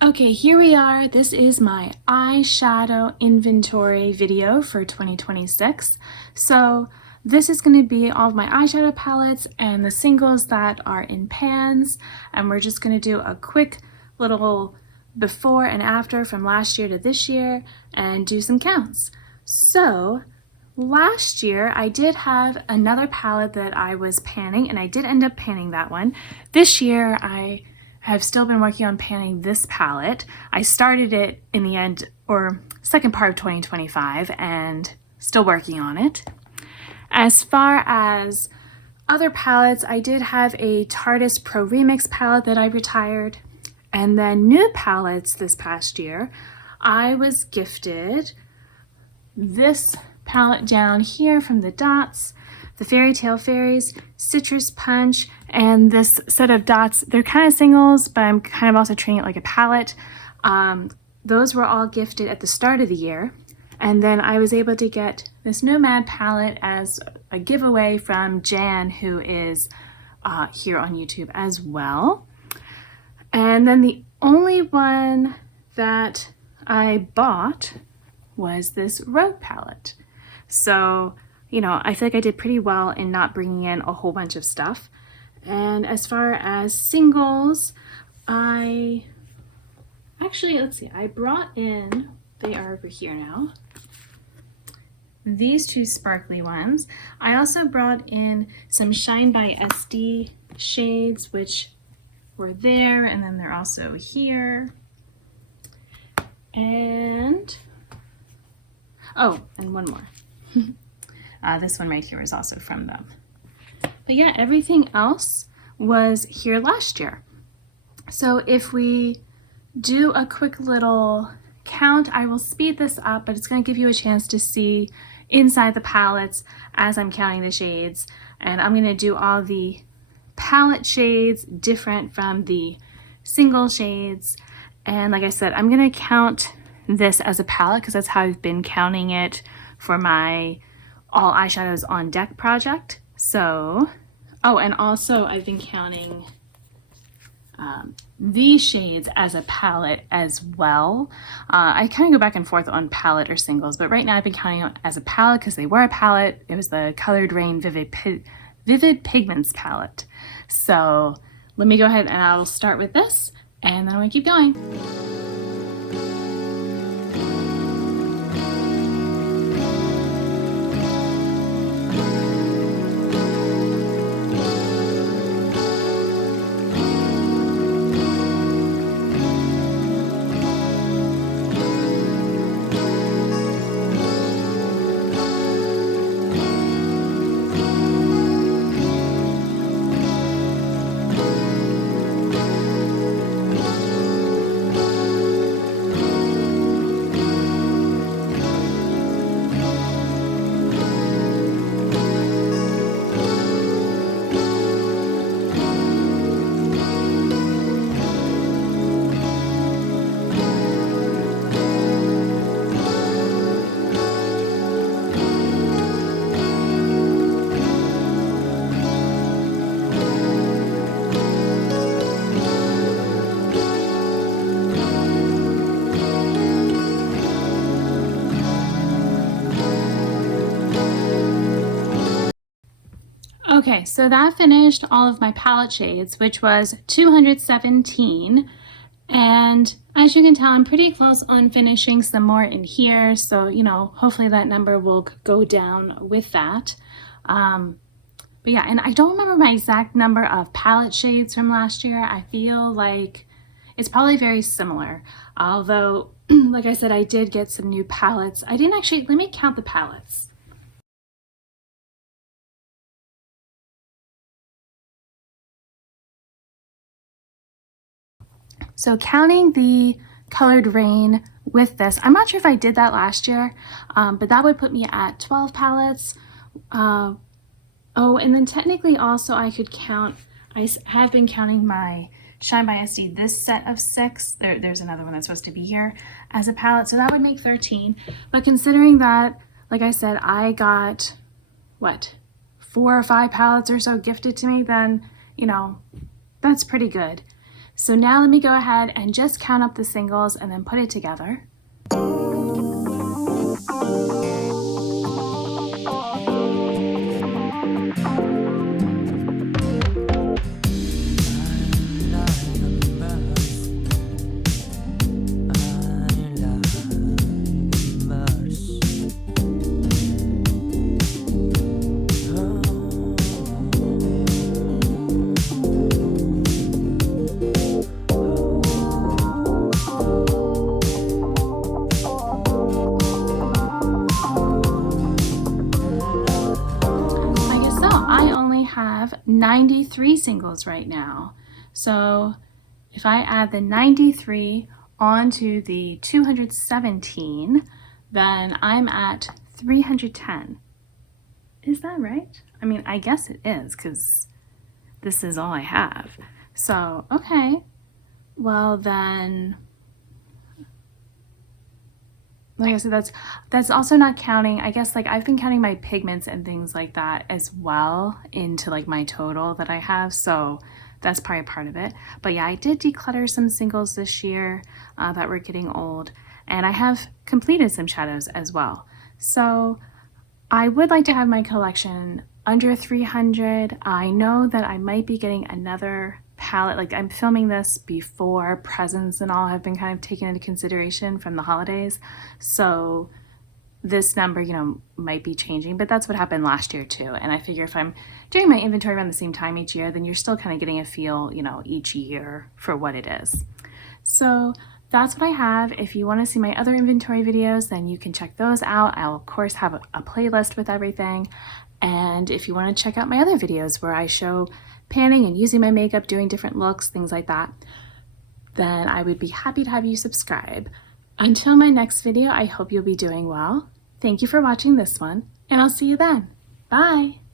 Okay, here we are. This is my eyeshadow inventory video for 2026. So this is going to be all of my eyeshadow palettes and the singles that are in pans. And we're just going to do a quick little before and after from last year to this year and do some counts. So last year I did have another palette that I was panning and I did end up panning that one. This year I have still been working on panning this palette. I started it in the end or second part of 2025 and still working on it. As far as other palettes, I did have a Tarteist Pro Remix palette that I retired. And then new palettes this past year, I was gifted this palette down here from the Dots, the Fairy Tale Fairies, Citrus Punch, and this set of dots. They're kind of singles, but I'm kind of also treating it like a palette. Those were all gifted at the start of the year. And then I was able to get this Nomad palette as a giveaway from Jan, who is here on YouTube as well. And then the only one that I bought was this Rogue palette. So, you know, I feel like I did pretty well in not bringing in a whole bunch of stuff. And as far as singles, I brought in, they are over here now, these two sparkly ones. I also brought in some Shine by SD shades, which were there, and then they're also here. And, oh, and one more. This one right here is also from them. But yeah, everything else was here last year. So if we do a quick little count, I will speed this up, but it's going to give you a chance to see inside the palettes as I'm counting the shades. And I'm going to do all the palette shades different from the single shades. And like I said, I'm going to count this as a palette because that's how I've been counting it for my All Eyeshadows on Deck project. So, oh, and also I've been counting these shades as a palette as well. I kind of go back and forth on palette or singles, but right now I've been counting it as a palette because they were a palette. It was the Colored Rain Vivid Pigments palette. So let me go ahead and I'll start with this and then I'm going to keep going. Okay, so that finished all of my palette shades, which was 217. And as you can tell, I'm pretty close on finishing some more in here. So, you know, hopefully that number will go down with that. But yeah, and I don't remember my exact number of palette shades from last year. I feel like it's probably very similar. Although, like I said, I did get some new palettes. I didn't actually, let me count the palettes. So counting the Colored Rain with this, I'm not sure if I did that last year, but that would put me at 12 palettes. Oh, and then technically also I could count, I have been counting my Shine by SD, this set of 6, there's another one that's supposed to be here as a palette, so that would make 13. But considering that, like I said, I got, what, 4 or 5 palettes or so gifted to me, then, you know, that's pretty good. So now let me go ahead and just count up the singles and then put it together. I only have 93 singles right now. So if I add the 93 onto the 217, then I'm at 310. Is that right? I mean, I guess it is because this is all I have. So, okay, well then, like I said, that's also not counting, I guess, like I've been counting my pigments and things like that as well into like my total that I have, so that's probably part of it. But yeah, I did declutter some singles this year that were getting old, and I have completed some shadows as well. So I would like to have my collection under 300. I know that I might be getting another palette, like I'm filming this before presents and all have been kind of taken into consideration from the holidays, so this number, you know, might be changing, but that's what happened last year too. And I figure if I'm doing my inventory around the same time each year, then you're still kind of getting a feel, you know, each year for what it is. So that's what I have. If you want to see my other inventory videos, then you can check those out. I'll of course have a playlist with everything. And if you want to check out my other videos where I show panning and using my makeup, doing different looks, things like that, then I would be happy to have you subscribe. Until my next video, I hope you'll be doing well. Thank you for watching this one, and I'll see you then. Bye!